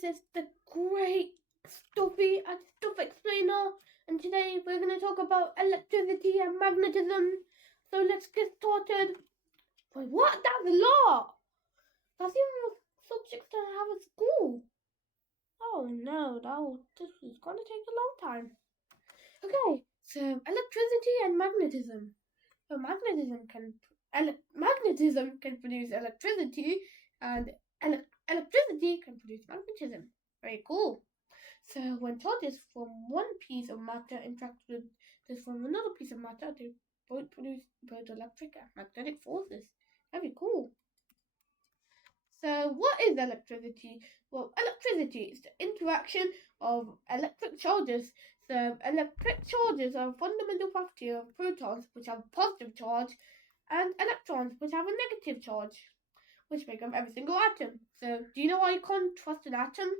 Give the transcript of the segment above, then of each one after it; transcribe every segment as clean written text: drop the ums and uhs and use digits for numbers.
this is the great Stuffy and Stuff Explainer, and today we're going to talk about electricity and magnetism. So let's get started. Wait, what? That's a lot! That's even more subjects to have at school. Oh no, this is going to take a long time. Okay, so electricity and magnetism. So magnetism can produce electricity, and electricity can produce magnetism. Very cool. So when charges from one piece of matter interact with this from another piece of matter, they both produce both electric and magnetic forces. Very cool. So what is electricity? Well, electricity is the interaction of electric charges. So electric charges are a fundamental property of protons, which have a positive charge, and electrons, which have a negative charge, which make up every single atom. So do you know why you can't trust an atom?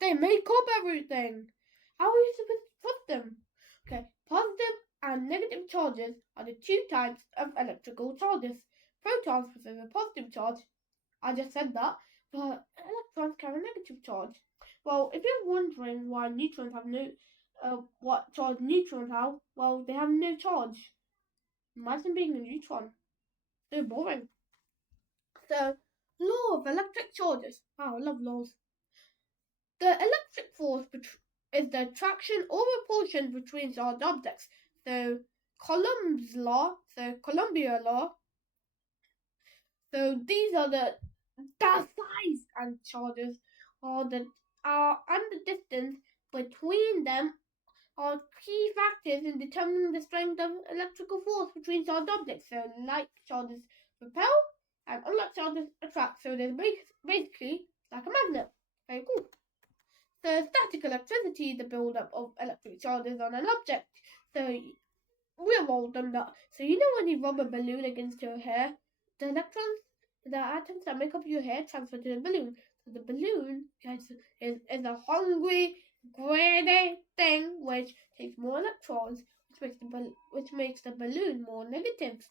They make up everything. How are you supposed to trust them? Okay, positive and negative charges are the two types of electrical charges. Protons possess a positive charge. I just said that, but electrons carry a negative charge. Well, if you're wondering why neutrons have what charge neutrons have, well, they have no charge. Imagine being a neutron. So boring. So, law of electric charges. Wow, I love laws. The electric force is the attraction or repulsion between charged objects. So Coulomb's law, so Columbia law. So these are the size and charges and the distance between them are key factors in determining the strength of electrical force between charged objects. So like charges repel and unlike charges attract. So there's basically like a magnet. Very cool. So static electricity is the build-up of electric charges on an object. So we've all done that. So you know when you rub a balloon against your hair, the electrons, the atoms that make up your hair transfer to the balloon. So the balloon is a hungry, greedy thing which takes more electrons, which makes the balloon more negative.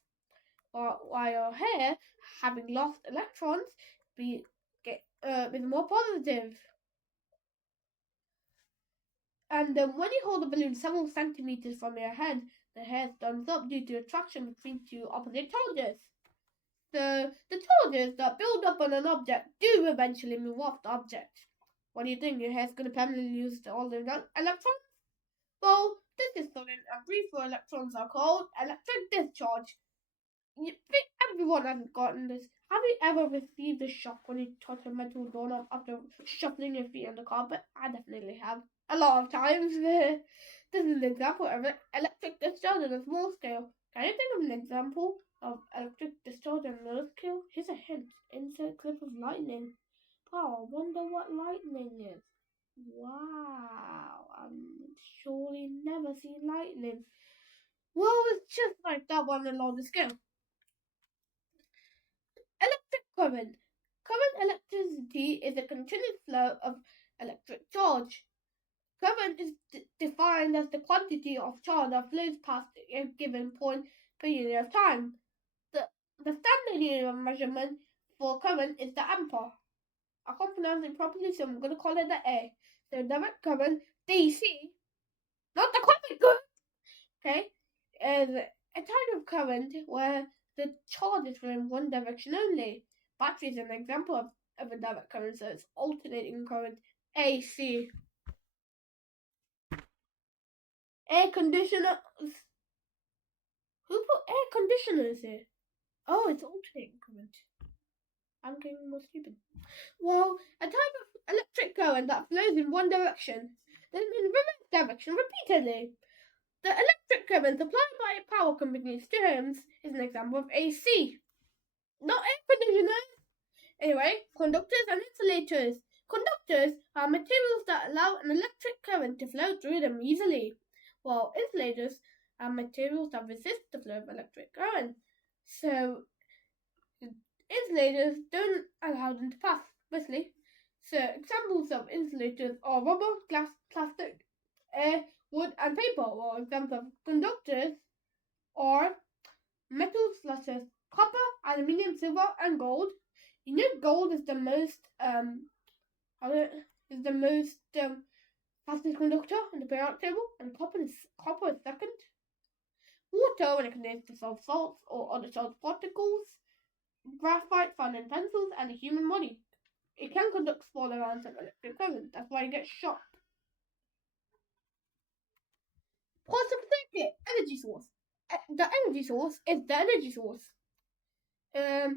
While your hair, having lost electrons, is more positive. And when you hold the balloon several centimeters from your head, the hair stands up due to attraction between two opposite charges. The charges that build up on an object do eventually move off the object. What do you think? Your hair's going to permanently lose all the electrons? Well, this is sudden and brief for electrons are called electric discharge. Everyone hasn't gotten this. Have you ever received a shock when you touch a metal doorknob after shuffling your feet on the carpet? I definitely have. A lot of times. This is an example of electric discharge on a small scale. Can you think of an example of electric discharge on a large scale? Here's a hint. Insert clip of lightning. Wow, I wonder what lightning is. Wow, I've surely never seen lightning. Well, it's just like that one on a larger scale. Electric current. Current electricity is a continuous flow of electric charge. Current is defined as the quantity of charge that flows past a given point per unit of time. The standard unit of measurement for current is the ampere. I can't pronounce it properly, so I'm going to call it the A. So direct current, DC, not the common current, okay, is a type of current where the charge is in one direction only. Battery is an example of a direct current, so it's alternating current, AC. Air conditioners. Who put air conditioners here? Oh, it's alternating current. I'm getting more stupid. Well, a type of electric current that flows in one direction, then in the reverse direction repeatedly. The electric current supplied by a power company's homes is an example of AC. Not air conditioners. Anyway, conductors and insulators. Conductors are materials that allow an electric current to flow through them easily, while insulators are materials that resist the flow of electric current. So insulators don't allow them to pass, basically. So examples of insulators are rubber, glass, plastic, air, wood, and paper, or examples of conductors are metals such as copper, aluminium, silver, and gold. You know gold is the most is the most fastest conductor in the periodic table, and copper is second. Water, when it contains dissolved salts or other charged particles. Graphite found in pencils and the human body. It can conduct small amounts of electric current. That's why it gets shocked. Positive circuit, energy source. The energy source is the energy source. The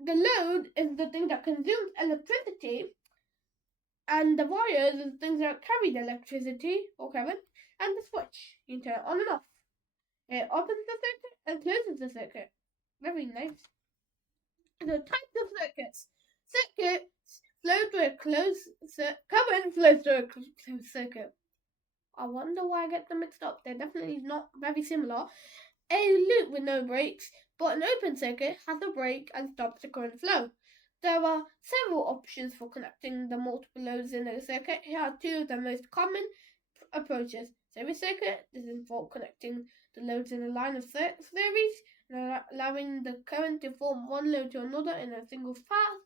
load is the thing that consumes electricity, and the wires is the things that carry the electricity or current, and the switch. You can turn it on and off. It opens the circuit and closes the circuit. Very nice. The types of circuits. Circuits flow through a closed current flows through a closed circuit. I wonder why I get them mixed up. They're definitely not very similar. A loop with no brakes, but an open circuit has a brake and stops the current flow. There are several options for connecting the multiple loads in a circuit. Here are two of the most common approaches. Series circuit. This involves connecting the loads in a line of series and allowing the current to form one load to another in a single path.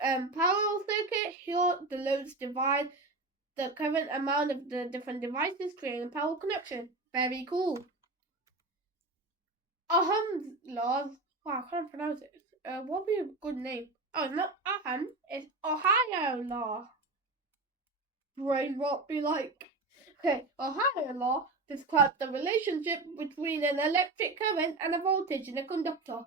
Parallel circuit. Here the loads divide the current amount of the different devices, creating a parallel connection. Very cool. Ohm's laws. Wow, I can't pronounce it. What would be a good name? Oh, it's not Ohm, it's Ohio law. Brain rot be like. Okay, Ohio law describes the relationship between an electric current and a voltage in a conductor,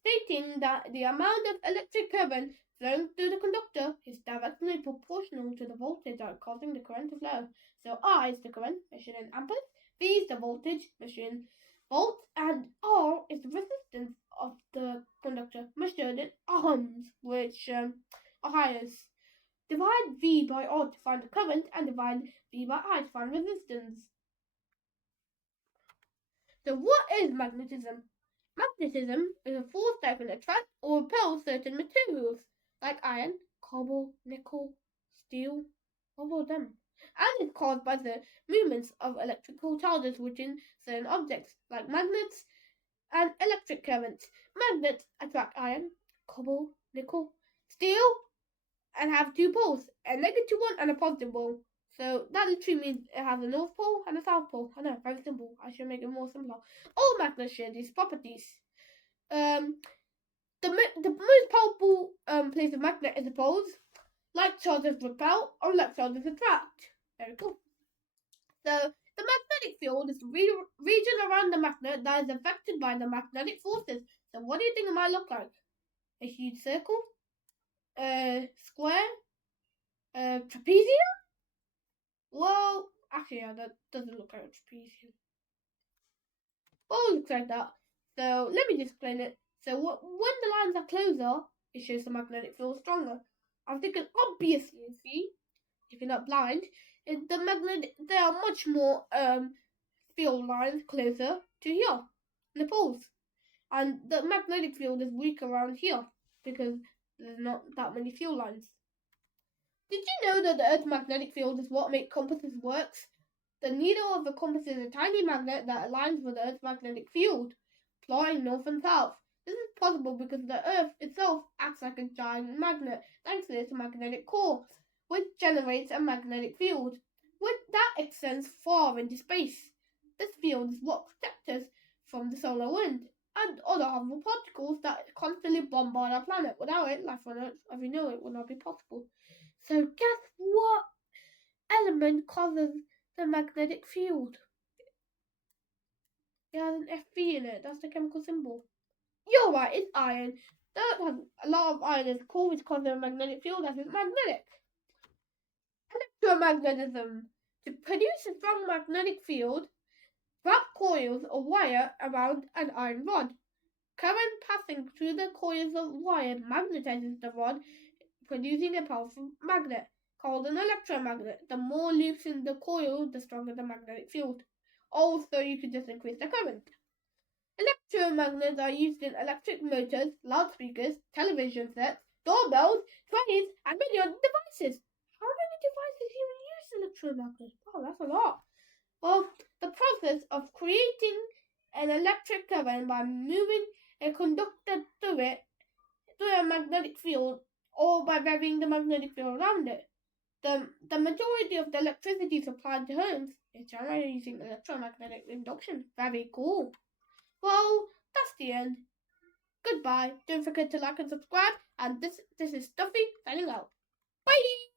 stating that the amount of electric current flowing through the conductor is directly proportional to the voltage causing the current to flow. So I is the current measured in amperes, V is the voltage measured in volts, and R is the resistance of the conductor measured in ohms, which Ohio's. Divide V by R to find the current and divide V by I to find resistance. So what is magnetism? Magnetism is a force that can attract or repel certain materials like iron, cobalt, nickel, steel, all of them. And is caused by the movements of electrical charges within certain objects like magnets and electric currents. Magnets attract iron, cobalt, nickel, steel, and have two poles, a negative one and a positive one. So that literally means it has a north pole and a south pole. I know, very simple. I should make it more simpler. All magnets share these properties. The most powerful place of magnet is the poles. Like charges repel or like charges attract. Very cool. So the magnetic field is the region around the magnet that is affected by the magnetic forces. So what do you think it might look like? A huge circle? A square? A trapezium? Well, actually, yeah, that doesn't look like a trapezium. Well, it looks like that. So let me just explain it. So when the lines are closer, it shows the magnetic field stronger. I'm thinking, obviously, see, if you're not blind, there are much more field lines closer to here, the poles, and the magnetic field is weak around here because there's not that many field lines. Did you know that the Earth's magnetic field is what makes compasses work? The needle of the compass is a tiny magnet that aligns with the Earth's magnetic field, flying north and south. This is possible because the Earth itself acts like a giant magnet thanks to its magnetic core, which generates a magnetic field, that extends far into space. This field is what protects us from the solar wind and other harmful particles that constantly bombard our planet. Without it, life on Earth as we know it would not be possible. So guess what element causes the magnetic field? It has an Fe in it. That's the chemical symbol. You're right, it's iron. The Earth has a lot of iron in its core, which causes a magnetic field as it's magnetic. Electromagnetism. To produce a strong magnetic field, wrap coils of wire around an iron rod. Current passing through the coils of wire magnetizes the rod, producing a powerful magnet called an electromagnet. The more loops in the coil, the stronger the magnetic field. Also, you could just increase the current. Electromagnets are used in electric motors, loudspeakers, television sets, doorbells, trains, and many other devices. How many devices even use electromagnets? Wow, that's a lot. Well, the process of creating an electric current by moving a conductor through a magnetic field or by varying the magnetic field around it. The majority of the electricity supplied to homes is generated using electromagnetic induction. Very cool. Well, that's the end. Goodbye. Don't forget to like and subscribe. And this is Stuffy signing out. Bye!